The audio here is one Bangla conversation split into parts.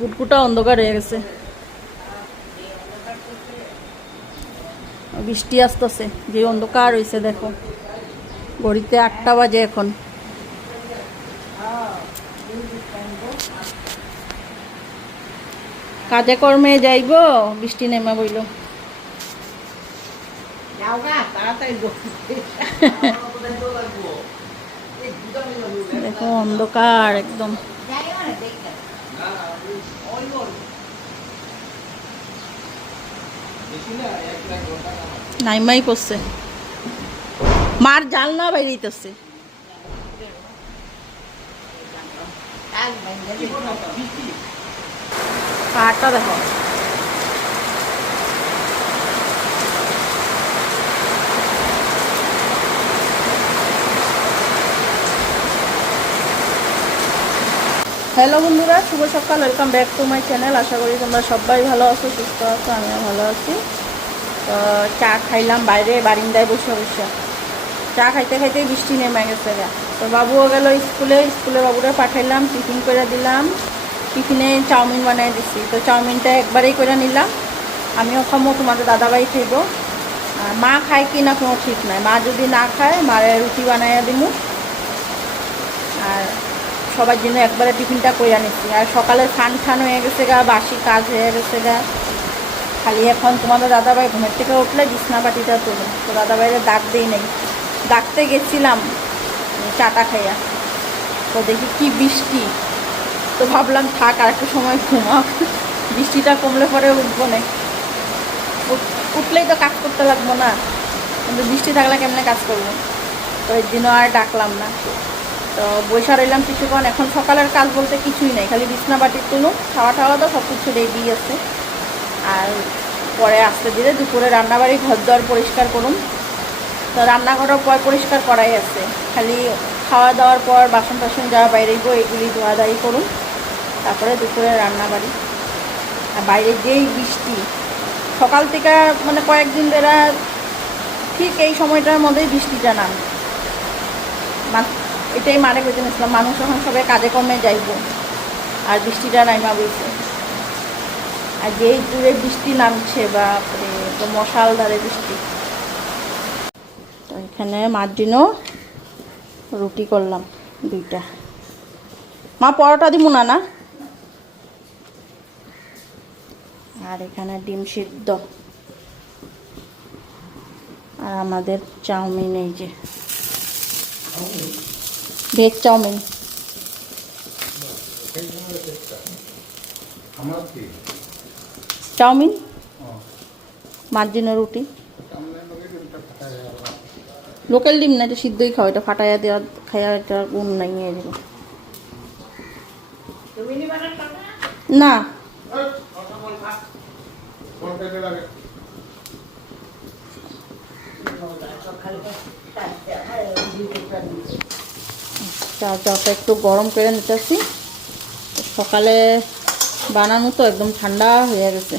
গুটগুটা অন্ধকার হয়ে গেছে, বৃষ্টি আসতেছে। যে অন্ধকার হয়েছে দেখো, ঘড়িতে 8টা বাজে এখন। কাজে কর্মে যাইব, বৃষ্টি নেমা বইল। দেখো অন্ধকার একদম। নাইমাই পড়ছে, মার জাল না বাইরেইতেছে। পাহাড়টা দেখো, হ্যালো বন্ধুরা, শুভ সকাল, welcome back to my channel. আশা করি তোমরা সবাই ভালো আছো, সুস্থ আছো, আমিও ভালো আছি। তো চা খাইলাম বাইরে বারিন্দায় বসে বসে। চা খাইতে খাইতে বৃষ্টি নেমে গেছে গা। তো বাবুও গেল স্কুলে, বাবুরা পাঠাইলাম, টিফিন করে দিলাম। টিফিনে চাউমিন বানিয়ে দিচ্ছি। তো চাউমিনটা একবারেই করে নিলাম, আমিও খামো, তোমাদের দাদাভাই খাইব। আর মা খায় কি না কোনো ঠিক নাই, মা যদি না খায় মারে রুটি বানাইয়া দিমু। আর সবার জন্য একবারে টিফিনটা কইরা নিচ্ছি। আর সকালে ঠান হয়ে গেছে গা, বাসি কাজ হয়ে গেছে গা। খালি এখন তোমাদের দাদাভাই ঘুমের থেকে উঠলে বিছনা পাটিটা তুলো। তো দাদাভাইয়ের ডাক দিই নেই, ডাকতে গেছিলাম চাটা খাইয়া। তো দেখি কি বৃষ্টি, তো ভাবলাম থাক আর একটু সময় ঘুমাও, বৃষ্টিটা কমলে পরে উঠবো না। উঠলেই তো কাজ করতে লাগবো না, কিন্তু বৃষ্টি থাকলে কেমনে কাজ করবো। তো এর দিনও আর ডাকলাম না। তো বৈশা রইলাম কিছুক্ষণ। এখন সকালের কাজ বলতে কিছুই নেই, খালি বিছনা বাটি তুলুন, খাওয়া টাওয়া তো সব কিছু রেডি আছে। আর পরে আস্তে ধীরে দুপুরে রান্নাবাড়ি ঘর দর পরিষ্কার করুন। তো রান্নাঘরও পরিষ্কার করাই আছে, খালি খাওয়া দাওয়ার পর বাসন টাসন যাওয়া বাইরে গো এগুলি ধোয়াধাই করুন, তারপরে দুপুরে রান্নাবাড়ি। আর বাইরে যেই বৃষ্টি সকাল থেকে, মানে কয়েকদিন ধরে ঠিক এই সময়টার মধ্যেই বৃষ্টিটা নাম। এটাই মারে কইতে নিয়েছিলাম, মানুষ এখন সবাই কাজে কর্মে যাইব, আর বৃষ্টিটা নাইমা বইছে। আর যেই দূরে বৃষ্টি নামছে, বা তো মশাল ধারে বৃষ্টি। তো এখানে মার জন্য রুটি করলাম 2টা। মা পরোটা দিব না না। আর এখানে ডিম সিদ্ধ, আর আমাদের চাউমিন, এই যে ভেজ চাউমিন। চাউমিন মার জন্য রুটি, লোকাল ডিম না, এটা সিদ্ধই খাও, এটা ফাটাইয়া দেওয়া খাইয়া এটা গুণ নাই নিয়ে দেবো না। চাটা একটু গরম করে নিতেছি, সকালে বানানো তো একদম ঠান্ডা হয়ে গেছে।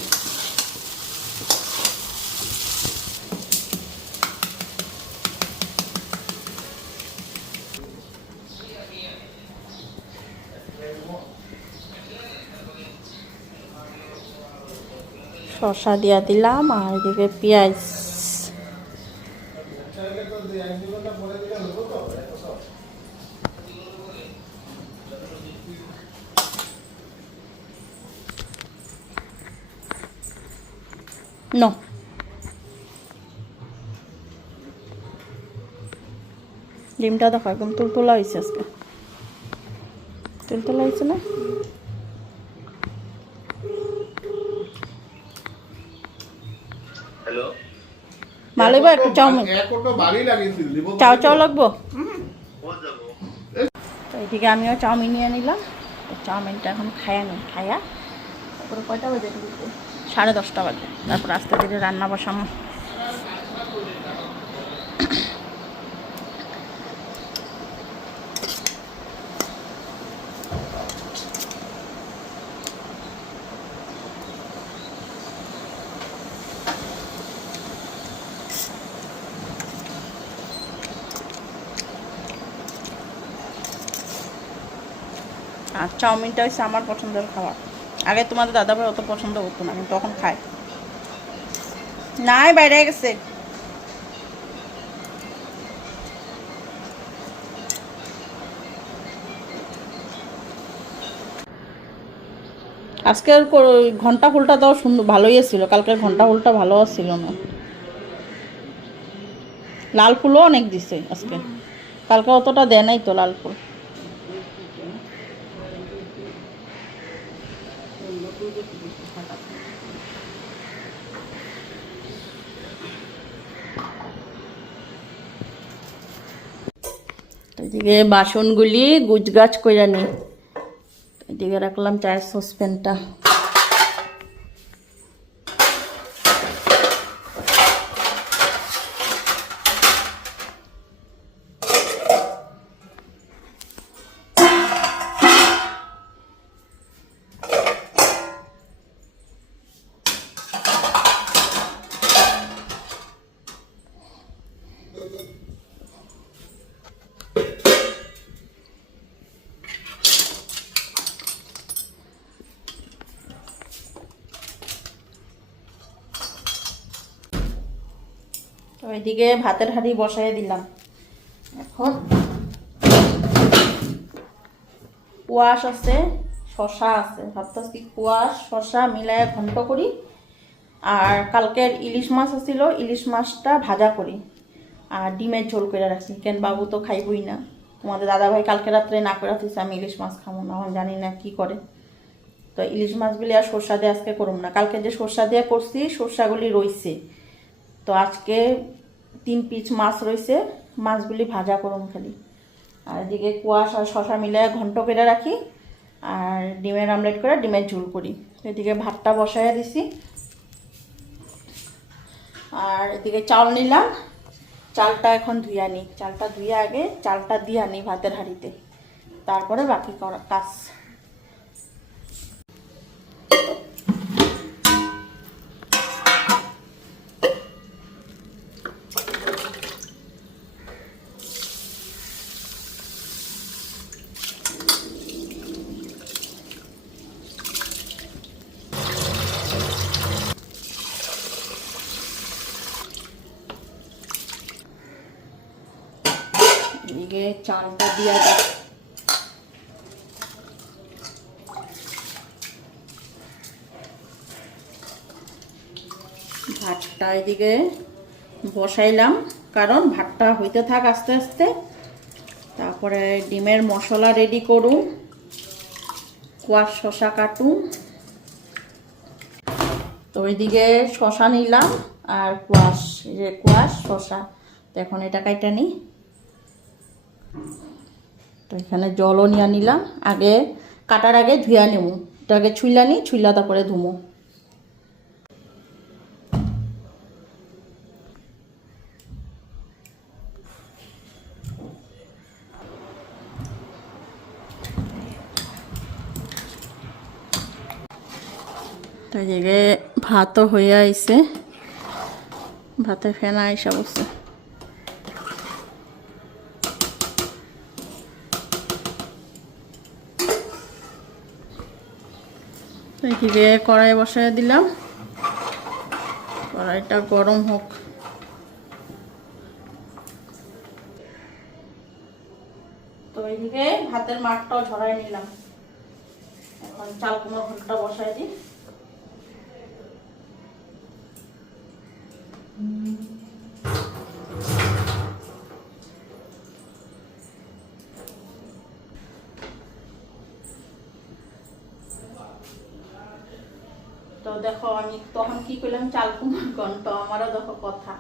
শসা দিয়া দিলাম, আর এদিকে পেঁয়াজ। নো ডিমটা দেখো একদম তুলতুলা হয়েছে, আজকে তুলতুলা হয়েছে না। ভালো বা একটু চাউমিন, চাও লাগবো। তো এদিকে আমিও চাউমিন নিয়ে নিলাম। চাউমিনটা এখন খাইয়া নিই, খাইয়া তারপরে কয়টা বাজে, 10:30 বাজে, তারপর আস্তে ধীরে রান্না বসানো। আর চাউমিনটা হচ্ছে আমার পছন্দের খাবার, আগে তোমাদের দাদাভাই অত পছন্দ করতো না, কিন্তু তখন খায়। নাই, বাইরে গেছে। আজকের ঘন্টা ফুলটা তাও সুন্দর, ভালোই ছিল। কালকের ঘন্টা ফুলটা ভালো ছিল না। লাল ফুলও অনেক দিছে আজকে, কালকে অতটা দেয় নাই তো লাল ফুল। এদিকে বাসনগুলি গুছগাছ করে নি। এদিকে রাখলাম চায়ের সসপ্যানটা। তো এদিকে ভাতের হাঁড়ি বসাই দিলাম। এখন কুয়াশ আছে, শশা আছে, ভাবতেছি কুয়াশ শশা মিলায় ঘন্ট করি। আর কালকের ইলিশ মাছ আছিল, ইলিশ মাছটা ভাজা করি। আর ডিমের ঝোল করে রাখছি, কেন বাবু তো খাইবই না। তোমাদের দাদাভাই কালকে রাত্রে না করে রাখতেছে আমি ইলিশ মাছ খাবো না, আমি জানি না কি করে। তো ইলিশ মাছগুলি আর সর্ষা দিয়ে আজকে করুম না। কালকে যে সর্ষা দিয়ে করছি সর্ষাগুলি রইছে, তো আজকে 3 পিস মাছ রয়েছে, মাছগুলি ভাজা করুম খালি। আর এদিকে কুয়াশ আর শশা মিলে ঘন্ট করে রাখি, আর ডিমের আমলেট করে ডিমের ঝোল করি। এদিকে ভাতটা বসাইয়া দিছি। আর এদিকে চাল নিলাম, চালটা এখন ধুইয়া নিই। চালটা ধুইয়া আগে চালটা দিয়া নিই ভাতের হাঁড়িতে, তারপরে বাকি কাজ। এদিকে চালটা দিয়া দিই। ভাতটা এদিকে বসাইলাম, কারণ ভাতটা হইতে থাক আস্তে আস্তে, তারপরে ডিমের মশলা রেডি করুন, কুয়াশ শশা কাটুন। তো ওইদিকে শশা নিলাম আর কুয়াশ শশা। তো এখন এটা কাইটা নিই। তো এখানে জলও নিয়ে নিলাম, আগে কাটার আগে ধুয়া নেব। এটা আগে ছুইলা নিই, ছুইলা তারপরে ধুমো। তো এই জায়গায় ভাতও হয়ে আইছে, ভাতে ফেনা আইসা বসে। এদিকে কড়াই বসাই দিলাম, কড়াইটা গরম হোক। তো এইদিকে ভাতের মাঠটাও ঝরাই নিলাম। এখন চাল কুমড়ো ঘন্টটা বসাই দিই। তো দেখো আমি তখন কি করলাম, চাল কুমড়োর ঘন্ট। আমারও দেখো কথা,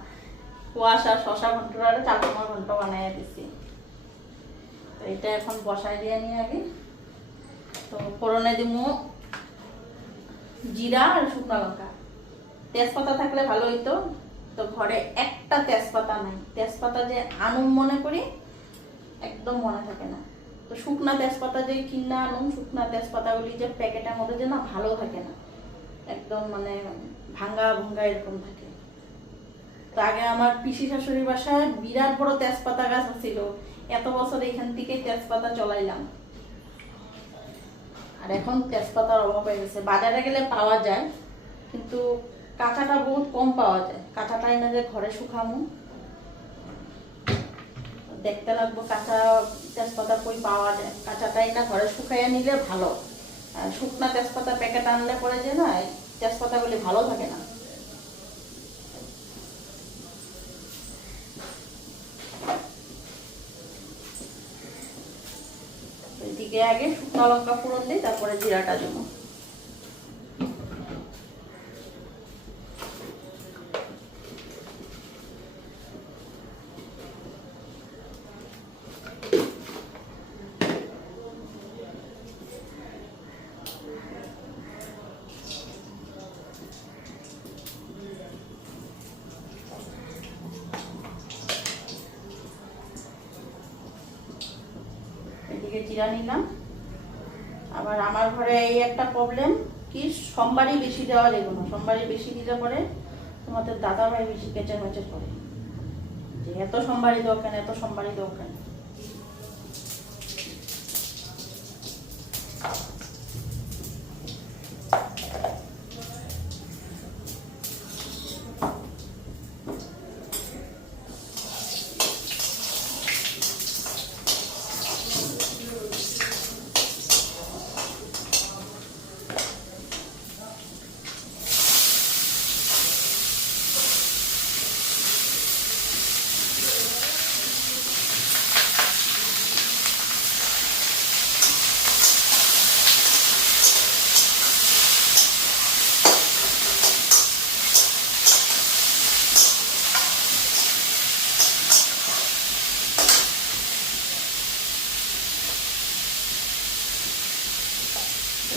কুয়াশ আর শশা ঘন্টটা চাল কুমড়োর ঘন্ট বানাই দিছি। তো এটা এখন বসাই দিয়ে নিয়ে আগে। তো ফোড়নে দিব জিরা আর শুকনো লঙ্কা। তেজপাতা থাকলে ভালো হইতো, তো ঘরে একটা তেজপাতা নাই। তেজপাতা যে আনুম মনে করি, একদম মনে থাকে না। তো শুকনা তেজপাতা যে কিনা আনুম, শুকনা তেজপাতাগুলি যে প্যাকেটের মধ্যে যে না ভালো থাকে না, একদম মানে ভাঙ্গা ভাঙ্গা এরকম থাকে। তো আগে আমার পিসি শাশুড়ির বাসায় বিরাট বড় তেজপাতা গাছ ছিল, এত বছর এখান থেকে তেজপাতা চলাইলাম। আর এখন তেজপাতার অভাব হয়ে গেছে, বাজারে গেলে পাওয়া যায় কিন্তু কাঁচাটা বহুত কম পাওয়া যায়। কাঁচাটা এনে যে ঘরে শুকামু, দেখতে লাগবো কাঁচা তেজপাতা কই পাওয়া যায়। কাঁচাটাই না ঘরে শুকাইয়া নিলে ভালো, আর শুকনা তেজপাতা প্যাকেট আনলে পরে যে না তেজপাতাগুলি ভালো থাকে না। এদিকে আগে শুকনো লঙ্কা ফোড়ন দিই, তারপরে জিরাটা দেবো। এদিকে জিরা নিলাম। আবার আমার ঘরে এই একটা প্রবলেম কি, সোমবারই বেশি দেওয়া যাবে না। সোমবারই বেশি দিলে পরে তোমাদের দাদা ভাই বেশি কেচে মেচে করে যে এত সোমবারই দরকার, এত সোমবারই দরকার।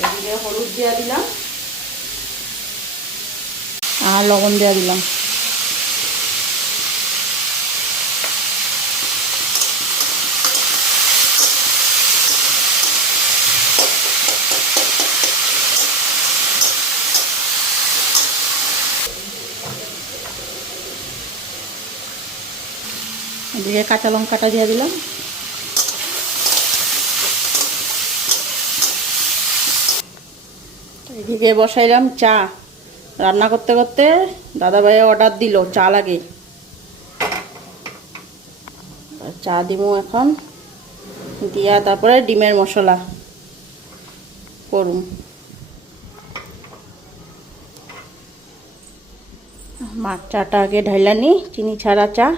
এদিকে হলুদ দিয়ে দিলাম আর লবণ দিয়ে দিলাম। এদিকে কাঁচা লঙ্কাটা দিয়ে দিলাম। এদিকে বসাইলাম চা। রান্না করতে করতে দাদাভাই অর্ডার দিল চা লাগে, চা দিব এখন দিয়া তারপরে ডিমের মশলা করুম। মাছ চাটা আগে ঢাইলা নি, চিনি ছাড়া চা।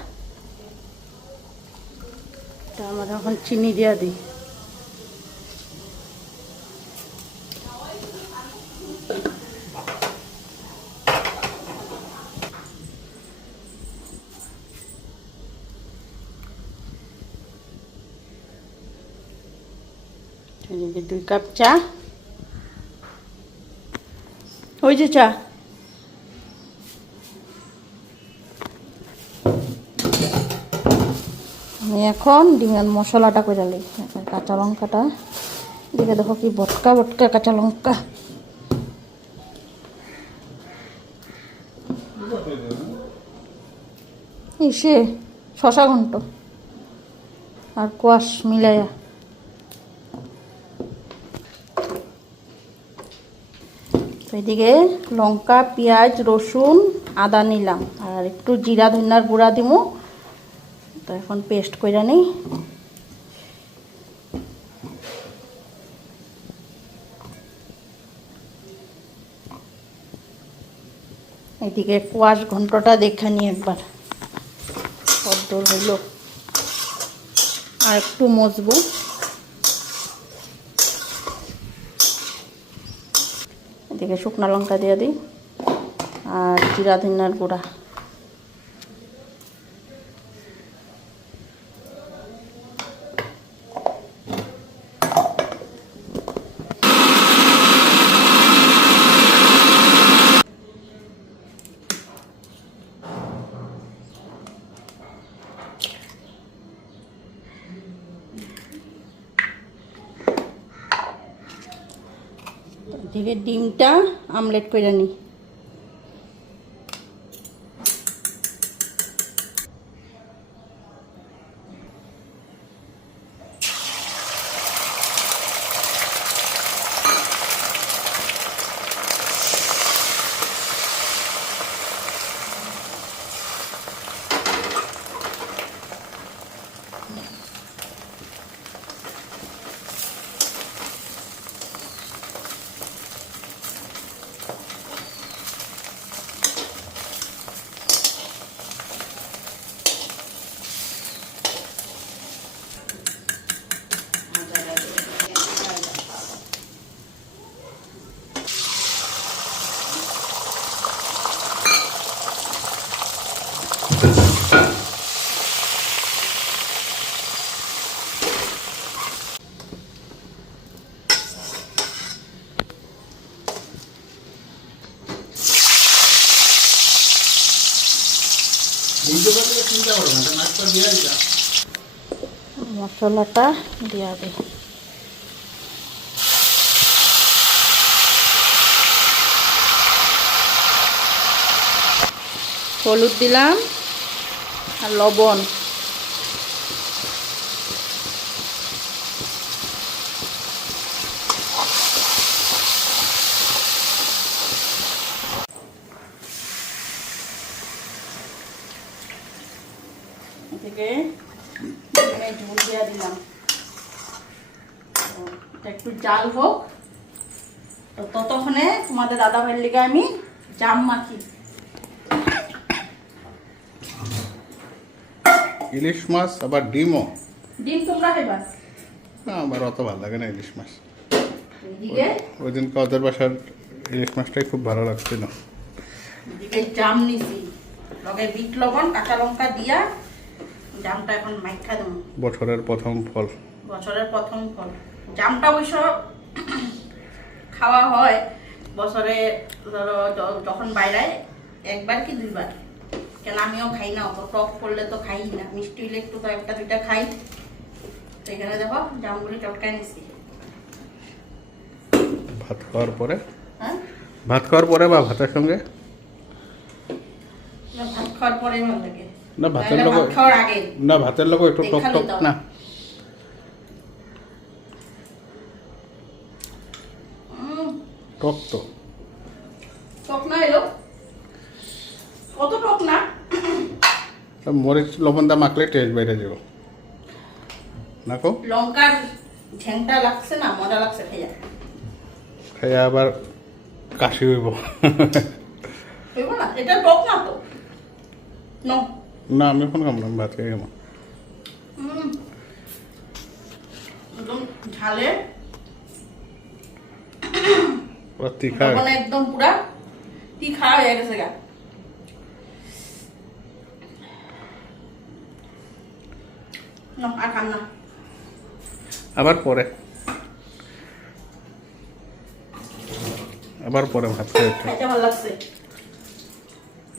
আমার এখন চিনি দিয়া দিই। এদিকে 2 কাপ চা, ওই যে চা। আমি এখন ডিমের মশলাটা করে দিই। কাঁচা লঙ্কাটা দিকে দেখো কি বটকা বটকা কাঁচা লঙ্কা। ইসে শশা ঘন্ট আর কোয়াশ মিলাইয়া। এদিকে লঙ্কা পেঁয়াজ রসুন আদা নিলাম আর একটু জিরা ধনিয়ার গুঁড়া দিমু। তো এখন পেস্ট করে নিই। এদিকে কোয়াশ ঘন্টটা দেখে নিই একবার কতদূর হইল, আর একটু মজবু। এদিকে শুকনো লঙ্কা দিয়ে দিই আর জিরা ধনিয়ার গুঁড়া। এদিকে ডিমটা আমলেট করে নিই। মশলাটা দিয়া দিই। হলুদ দিলাম আর লবণ। থেকে ঝোল দিয়ে দিলাম, একটু জাল হোক। তো ততক্ষণে তোমাদের দাদা ভাইয়ের লিগে আমি জাম মাখি। ইলিশ মাছ আবার ডিমও। ডিম তোমরা খাইবা? না, আমার অত ভালো লাগে না ইলিশ মাছ। এদিকে ওই দিনকে ওদের বাসার ইলিশ মাছটাই খুব ভালো লাগছিল। এদিকে জাম নিছি, লগে বিট লবণ কাঁচা লঙ্কা দিয়া জামটা এখন মাইখা দেবো। বছরের প্রথম ফল। বছরের প্রথম ফল জামটা অবশ্য খাওয়া হয় বছরে, ধরো যখন বাইরে একবার কি দুইবার, কেন আমিও খাই না, অত টক করলে তো খাই না, মিষ্টি হলে একটু তো একটা দুইটা খাই। তো এখানে দেখো জামগুলি টটকায় নিছি। ভাত খাওয়ার পরে, হ্যাঁ ভাত খাওয়ার পরে বা ভাতের সঙ্গে? না, ভাত খাওয়ার পরে ভালো লাগে। না ভাতের নাহলে লোক, ভাত খাওয়ার আগে। না ভাতের লোক একটু টক টক না। টক তো টক না এলো, কত টক না। মরিচ লবণটা মাখলে টেস্ট বেড়ে যাব না কো? লঙ্কার ঝ্যাংটা লাগছে না, মজা লাগছে খাইয়া। খাইয়া আবার কাশি হইব। হইব না, এটা টক না তো। নো না, আমি এখন খামলাম, ভাত খেয়ে গেলাম। একদম ঝালে পুরা তীখা, মানে একদম পুরা তীখা হয়ে গেছে গা। না আর খাম না। আবার পরে ভাত খেয়ে খাইতে ভালো লাগছে।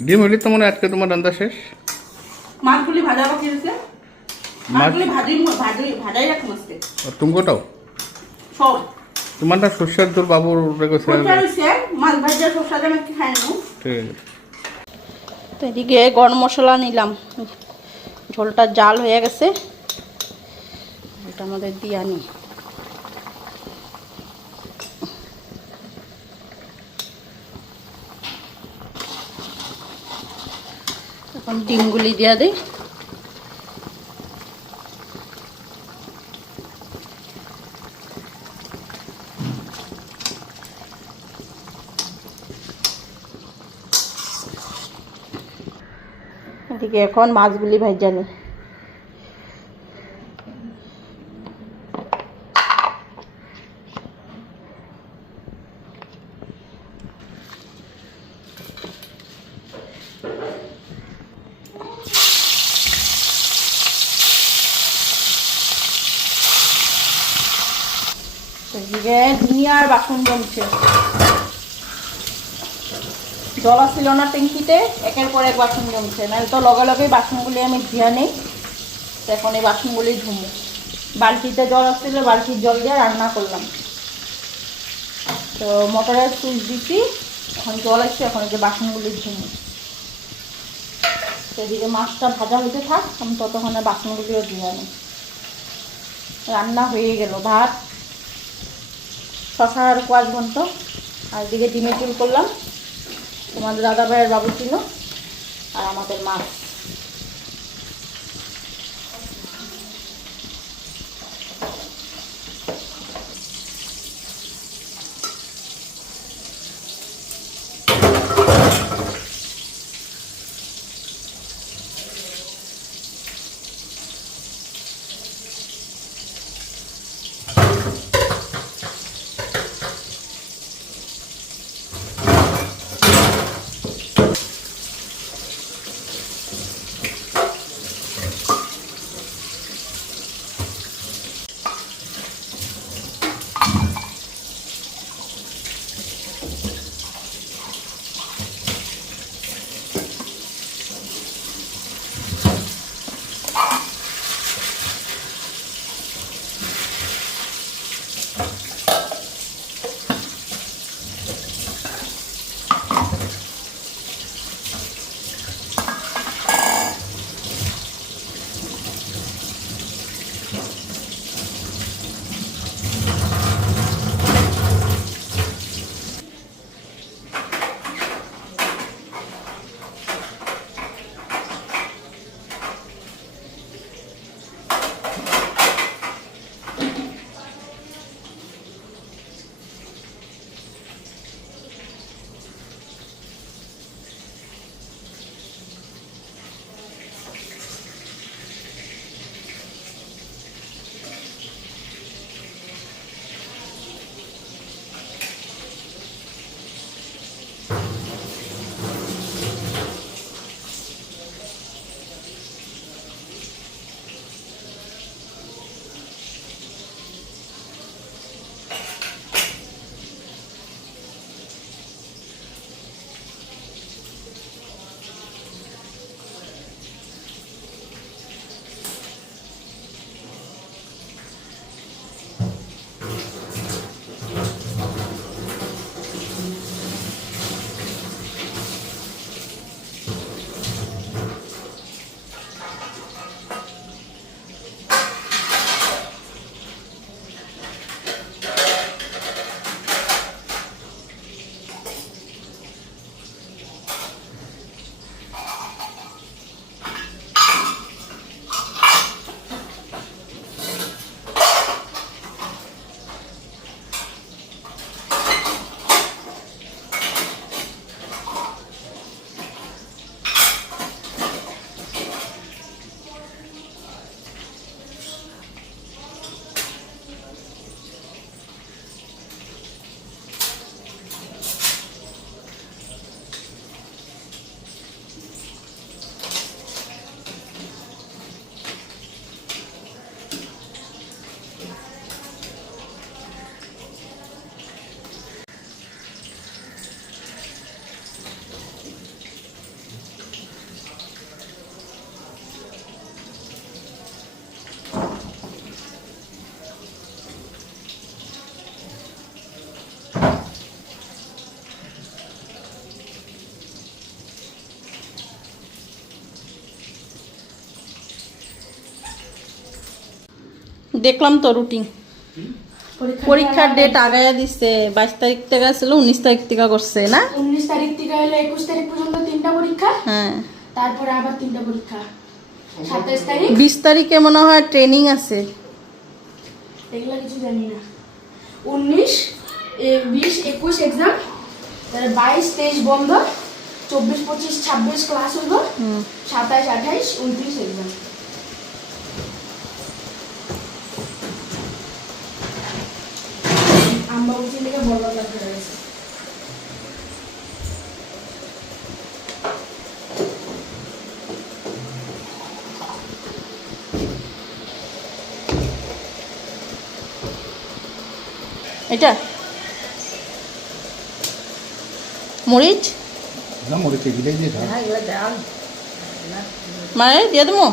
ডিম হইলে তো মনে হয় আজকে তোমার রান্না শেষ। মাছগুলি ভাজা বাকি আছে, মাছগুলি ভাজাই রাখুন আজকে। আর তুমকোটাও সব তোমারটা সর্ষের দোল বাবুর মাছ ভাজা সরষা দিয়ে একটু খাই নেব। ঠিক আছে। তো এদিকে গরম মশলা নিলাম, ঝোলটা জাল হয়ে গেছে, এটা আমাদের দিয়ে আনি। এখন ডিমগুলি দিয়া দিই। এদিকে এখন মাছগুলি ভাজা নিই। এদিকে দুনিয়ার বাসন জমছে, জল ছিল না ট্যাঙ্কিতে, একের পর এক বাসন জমছে, নাহলে তো লগে লগেই বাসনগুলি আমি ধুয়ে নেই। তো এখন এই বাসনগুলি ধুমো। বালতিতে জল আসছিল, বালতির জল দিয়ে রান্না করলাম। তো মোটরের সুইচ দিচ্ছি, এখন জল আসছে, এখন এই যে বাসনগুলি ধুমো। এদিকে মাছটা ভাজা হতে থাক, আমি ততক্ষণে বাসনগুলিও ধুয়ে নিই। রান্না হয়ে গেল, ভাত শশা আর কোয়াশ ঘন্ট, আর এদিকে ডিমের ঝোল করলাম, তোমাদের দাদা ভাইয়ের বাবু ছিল, আর আমাদের মাছ। দেখলাম তো রুটিন পরীক্ষার ডেট আগায়া দিচ্ছে 22 তারিখ থেকে ছিল 19 তারিখ থেকে করছে না 19 তারিখ থেকে হলো 21 তারিখ পর্যন্ত 3টা পরীক্ষা, হ্যাঁ তারপরে আবার 3টা পরীক্ষা 27 তারিখ। 20 তারিখে মনে হয় ট্রেনিং আছে। এগুলো কিছু জানি না। 19 20 21 এক্সাম, তারপরে 22 23 বন্ধ, 24 25 26 ক্লাস হইব, 27 28 29 এক্সাম। আমবাবুজি থেকে বড় লাগতে রয়েছে। এটা মরিচ না মরিচে গিলে দিয়ে খা মানে দিয়ে দেবো।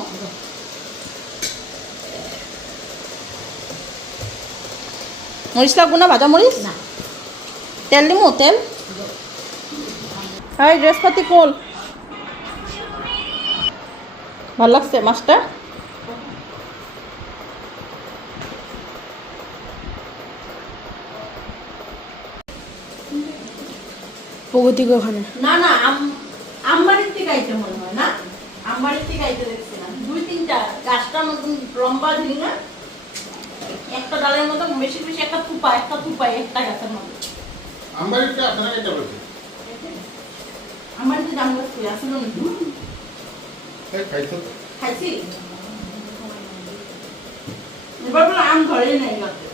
মরিচ লাগবো না ভাজা মরিচ না তেল দিমু তেল হাই ড্রেসপাতি কোল ভালো লাগছে মাছটা প্রগতিকে ওখানে না না আমবাড়ির থেকে আইতে মনে হয় না আমবাড়ির থেকে আইতে দেখছি না 2-3টা গাছটার মতন লম্বা ঝিলি না একটা ডালের মতো বেশি বেশি একটা থুপা একটা গাছের মতো আমবাড়িতে আপনারা এটা বলছে আমবাড়িতে জাম গাছ আসলে নাকি এই খাইছো তো খাইছি এবার বলে আম ধরে নাই গাছে